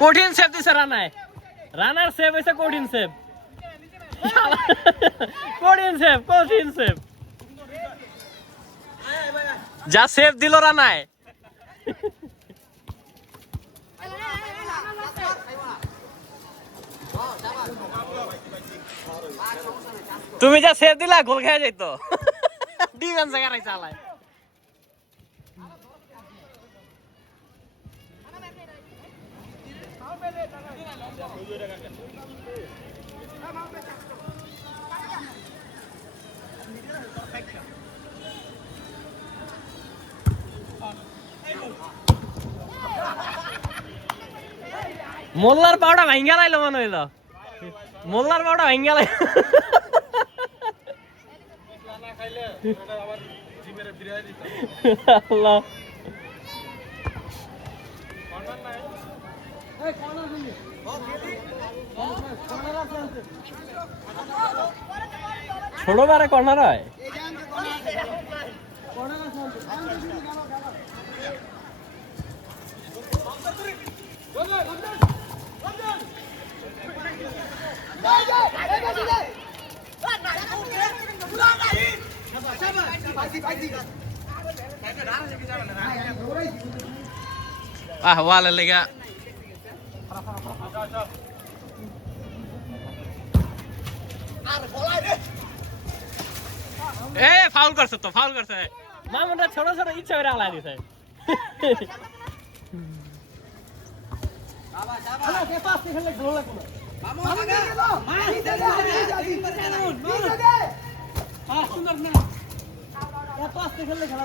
কঠিন সেভ দিছে রানায়, রানার সেভ হয়েছে কঠিন সেভ, কঠিন সেভ, কঠিন সেভ, যা সেভ দিল রানায়। তুমি যা সেভ দিলা গোল খেয়ে যাইত, ডিফেন্স জায়গায় চালায়। মোল্লার পাউডা ভাঙ্গা লাইলো মনে হইলো, মোল্লার পাউডা ভাঙ্গা লাইলো। আল্লাহ ছোট বারে কর্নার হয়। ওয়ালের লেগা এ ফাউল করছে তো, ফাউল করছে মামুনরা, ছোট ছোট ইচ্ছা করে আলাই দিছে। সুন্দর না খেলা